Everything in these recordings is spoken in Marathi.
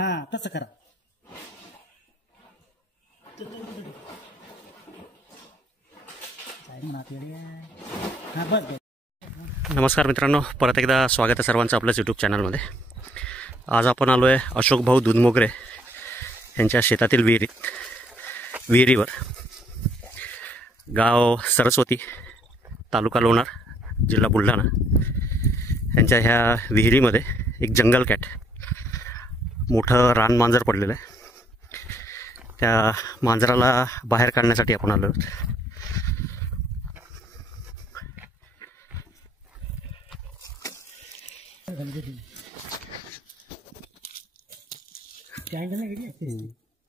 हां तसं करा. हां बस. नमस्कार मित्रांनो, परत एकदा स्वागत आहे सर्वांचं आपल्याच यूट्यूब चॅनलमध्ये. आज आपण आलो आहे अशोकभाऊ दुधमोगरे यांच्या शेतातील विहिरीवर. गाव सरस्वती, तालुका लोणार, जिल्हा बुलढाणा. यांच्या ह्या विहिरीमध्ये एक जंगल कॅट, मोठं रान मांजर पडलेलं आहे. त्या मांजराला बाहेर काढण्यासाठी आपण आलो आहोत.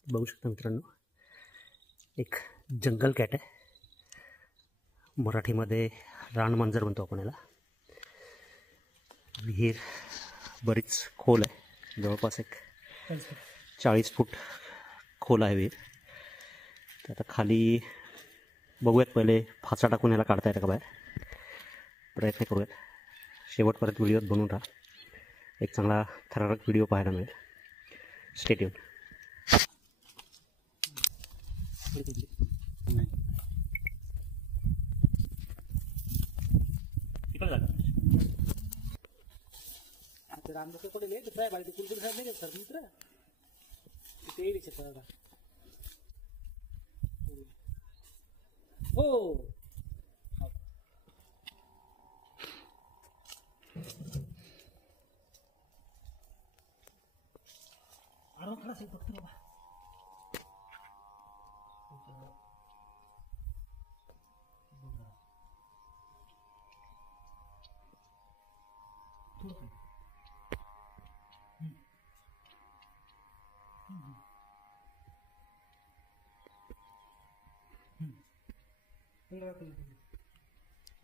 बघू शकता मित्रांनो, एक जंगल कॅट आहे. मराठीमध्ये रान मांजर म्हणतो आपण याला. विहीर बरीच खोल आहे, जवळपास एक 40 फूट खोल आहे विहीर. तर आता खाली बघूयात, पहिले फासा टाकून याला काढता येतं का बाहेर, प्रयत्न करूयात. शेवटपर्यंत व्हिडिओत बनवून राहा, एक चांगला थरारक व्हिडिओ पाहायला मिळेल. Stay tune. हो खड़ा से फक्त बाबा.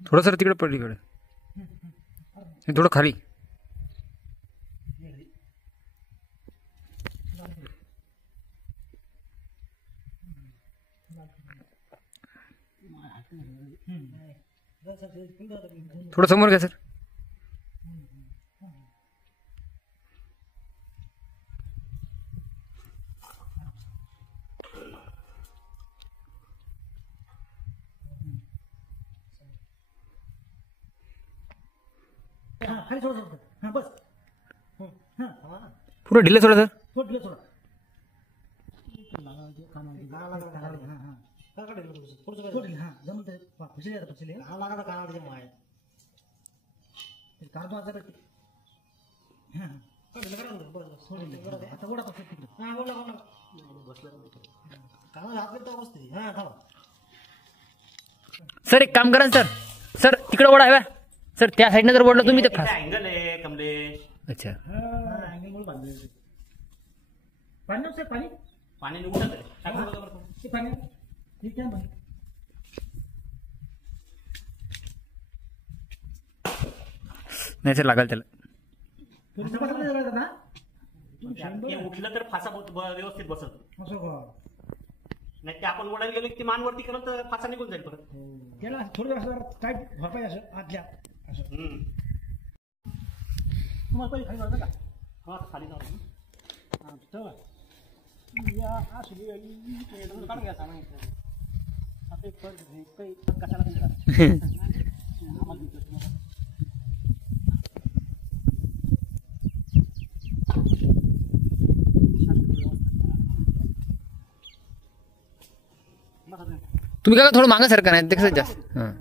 थोड़ा सर तिकडे पलीकडे, थोडं खाली. थोडं समोर घ्या सर. खाली सोडा. हां बस. पुढे ढिले सोडा सर. ढिले सोडा. सर एक काम करा सर, सर तिकडे ओढा आहे सर. त्या साईडने जर ओढलं तुम्ही तर अँगल आहे कमले. अच्छा, पाणी सर, पाणी पाणी निघून जाते. पाणी ठीक आहे. नाही सर, लागेल त्याला. उठलं तर फासा व्यवस्थित बसत नाही. ते आपण ओढायला गेलो की मान वरती केलं तर फासा निघून जाईल परत. त्याला थोडं असं टाईट व्हायला पाहिजे, असं आतल्या असं. तुम्हाला पहिले खाली वाटतं का? हा, खाली जाऊ. काढून घ्या सांगितलं. आता एक काही कशाला नाही. तुम्ही काय थोडं मागं सरका, नाही ते जास्त. हां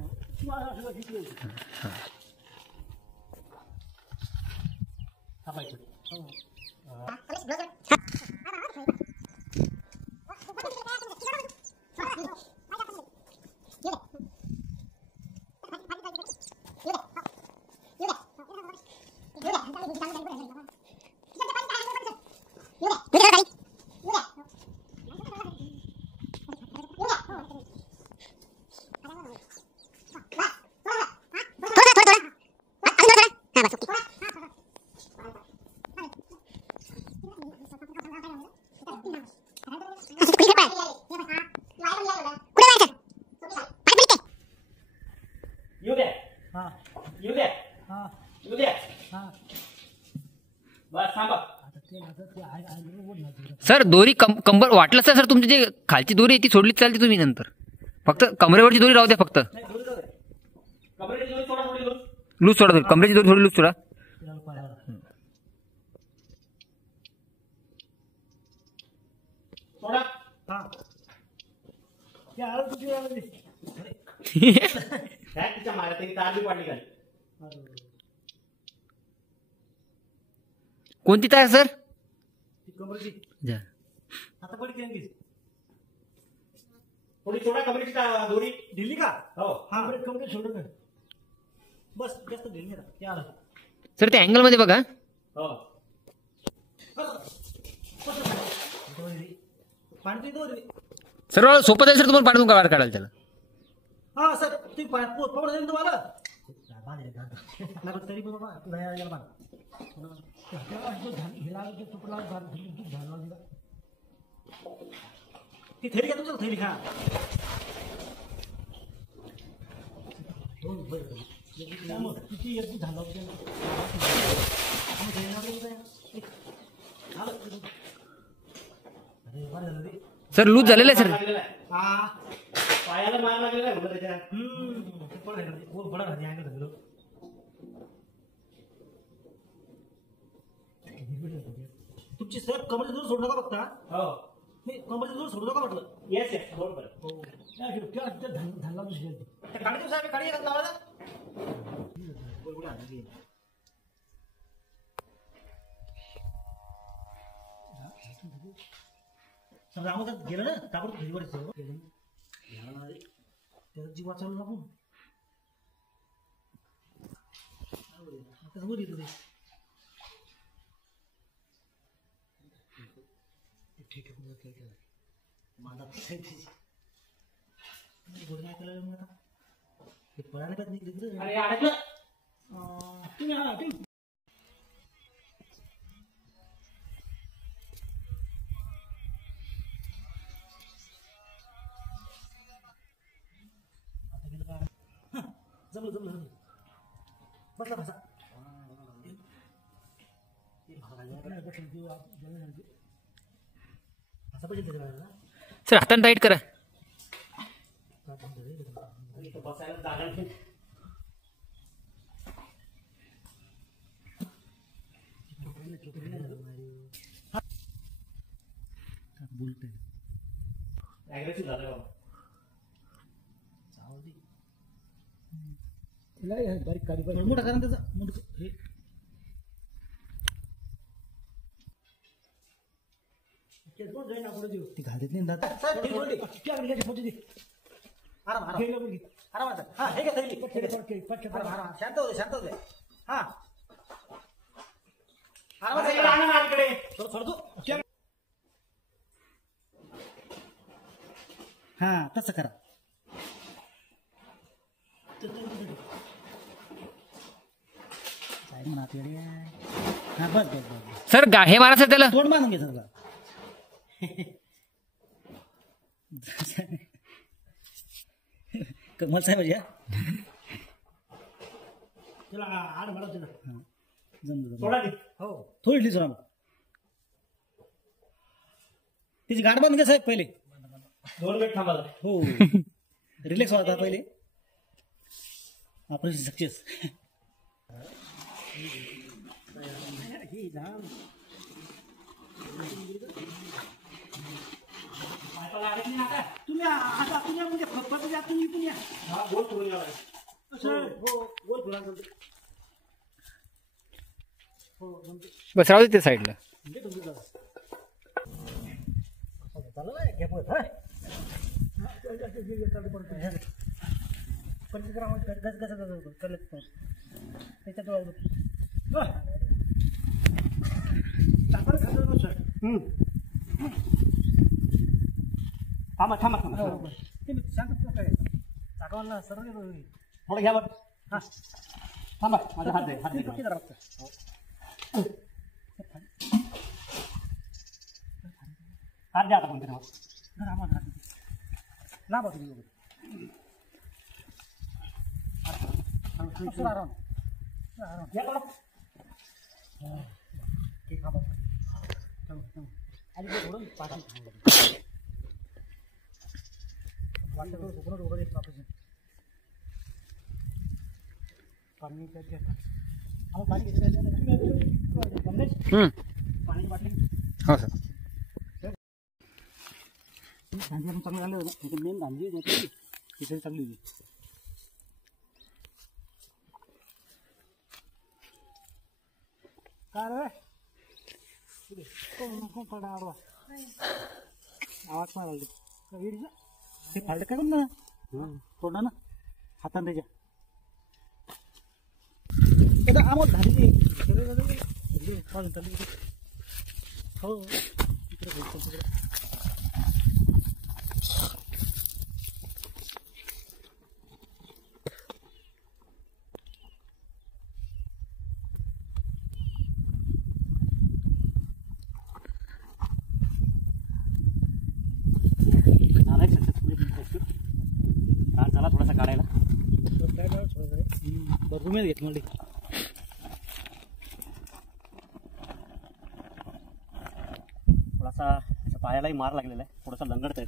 बस थांबा. सर दोरी कंबर वाटलं सर तुमची जे खालची दोरी आहे ती सोडली चालते तुम्ही नंतर फक्त कमरेवरची दोरी राहू द्या फक्त कमरेची जोडी थोडा थोडी लूज. लूज सोडा कमरेची दोरी थोडी लूज सोडा थोडा. हा क्या आलं तुझी आलं काय तिच्या मागे तरी तार बी वाढली काय. कोणती तार सर कमरची जा. आता पडी केली थोडी थोडा कमरेची दोरी. ढिली का हो. हा कमरे शोल्डर कर बस जास्त ढिली नाही क्या आलं सर ते अँगल मध्ये बघा हो. पाणी दोरी सर सोपं आहे सर तुम्हाला पाठवून बाहेर काढाल त्याला हा सर तुम्ही पकड देईन तुम्हाला तरी पण बाबा तू घ्यायला गेला ती थैली घ्या तुमचं थैली खा किती एक झालं सर लूज झालेलं आहे सर लागलेला आहे. हा पायाला मार लागलेला आहे म्हणलं त्याच्या. तुमची सर कमरेची दूर सोडू नका बघता हो. नाही कमरेची दूर सोडू नका म्हटलं येस येस बरोबर. काढी साहेब काढी लावायला समजा आम्हाला गेलं ना ताबड घरीवर त्याचा जीव वाचवला लागून वर येतो ते ठीक आहे माझा गोड नाही केलं मग आता ते पळायला पाहिजे निघले अरे अडकलं. तुम्ही हा तुम्ही जमलं जमलं जमलं बसला बसा असं पाहिजे त्याच्या सर हाताने टाईट करा इथं बसायला जागा नाही. बोलतोय ऍग्रेसिव्ह झालं बाबा. बारीक काढी मोठा कारण त्याचा मोठं हे ती घालत नाही दादा शांत होते शांत होते हा आता इकडे आणा ना इकडे. सोडतो हा तसं करा हा बस बस बस सर हे मारा सर त्याला तोंड बांधून घे सगळं कमल साहेब या त्याला आड मला त्याला जमलं सोडा ती. हो थोडी सोडा तिची गाठ बांधून घ्या साहेब पहिले 2 मिनिट थांबा. हो रिलॅक्स होता पहिले ऑपरेशन सक्सेस तुम्ही आता तुम्ही म्हणजे फक्त तुम्ही इथून या हा गोल करून घ्या. हो गोल फिरा हो जमते बस राहू दे त्या साईडला थांबा थांबा थांबा. चाकावाला सरळ थोडं घ्या बरं. हा थांबा माझा हात दे हात दे. किती जरा हात द्या आता पण त्याला. ना बघ तुम्ही आराम घ्या बरं. ठीक आहे खाली सोडून पाठी वाटतं तो सोडून उभं राहील वापस. पाणी त्यात घ्या. आम्हाला पाणी घेतलं पाणी बाटली हो सर. गांधी आपण चांगलं झालं होतं. मेन गांधी होती तिथे चांगली होती. काय रे कोण पडा आडवा आवाज पण आला ते फाडलं काय ना तोडा ना हाताने त्याच्या आमोद झाली हो तिकडे आज झाला थोडासा काढायला. भरपूर घेत म्हणजे थोडासा त्याच्या पायालाही मार लागलेला आहे. थोडासा लंगडत आहे.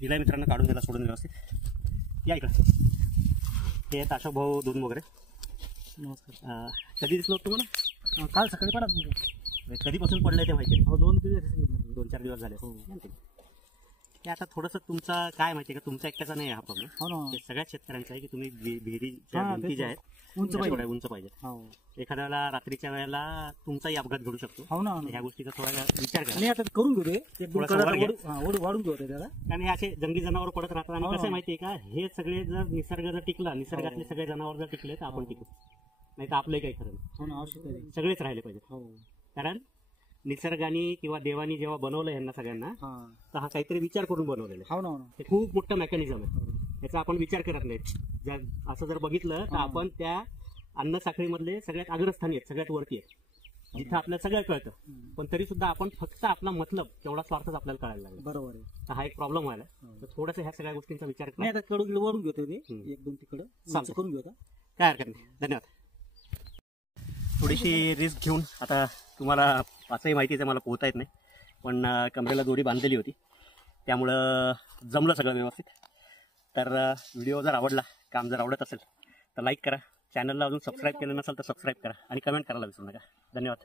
दिला मित्रांनो काढून दिला सोडून व्यवस्थित. या इकडं. हे आहेत अशोक भाऊ दूध वगैरे. नमस्कार. कधी दिसलो तुम्हाला? काल सकाळी पडा कधीपासून पडलंय ते माहिती हो 2-4 दिवस झाले. हो ते आता थोडंसं तुमचा काय माहिती आहे का, तुमचा एकट्याचा नाही हा प्रॉब्लेम. हो ना ते सगळ्याच शेतकऱ्यांचा आहे की तुम्ही विहिरी हा, भिंती ज्या आहेत उंच त्या पाहिजे. थोड्या उंच पाहिजे. हो एखाद्याला रात्रीच्या वेळेला तुमचाही अपघात घडू शकतो. हो ना ह्या गोष्टीचा थोडा विचार करा. आणि आता करून घेऊ ते एक दोन थोडासा कडा वर घ्या. वाढून घेऊ त्याला. कारण हे असे जंगली जनावर पडत राहतात. आणि हो कसं ना. माहितीये का, हे सगळे जर निसर्ग जर टिकला, निसर्गातले सगळे जनावर जर टिकले तर आपण टिकू, नाही तर आपलंही काही खरं नाही. हो ना आवश्यक आहे. सगळेच राहिले पाहिजे. हो कारण निसर्गाने किंवा देवानी जेव्हा बनवलं यांना सगळ्यांना, हा तर हा काहीतरी विचार करून बनवलेला आहे. हो ना हो ना हे खूप मोठं मेकॅनिझम आहे. याचा आपण विचार करत नाही. असं जर बघितलं तर आपण त्या अन्न साखळीमधले सगळ्यात अग्रस्थानी आहेत, सगळ्यात वरती आहेत, जिथं आपल्याला सगळं कळतं. पण तरी सुद्धा आपण फक्त आपला मतलब तेवढा स्वार्थच आपल्याला कळायला लागला. बरोबर आहे. तर हा एक प्रॉब्लेम व्हायला. तर थोडंसं ह्या सगळ्या गोष्टींचा विचार नाही करा. आता कडून वाढून घेतो ते एक दोन तिकडं चालतंय. करून घेऊ आता. काय हरकत नाही. धन्यवाद. थोडीशी रिस्क घेऊन आता तुम्हाला असंही माहितीच आहे मला पोहता येत नाही, पण कमरेला दोरी बांधलेली होती त्यामुळं जमलं सगळं व्यवस्थित. तर व्हिडिओ जर आवडला, काम जर आवडत असेल तर लाईक करा. चॅनलला अजून सबस्क्राईब केलं नसेल तर सबस्क्राईब करा आणि कमेंट करायला विसरू नका. धन्यवाद.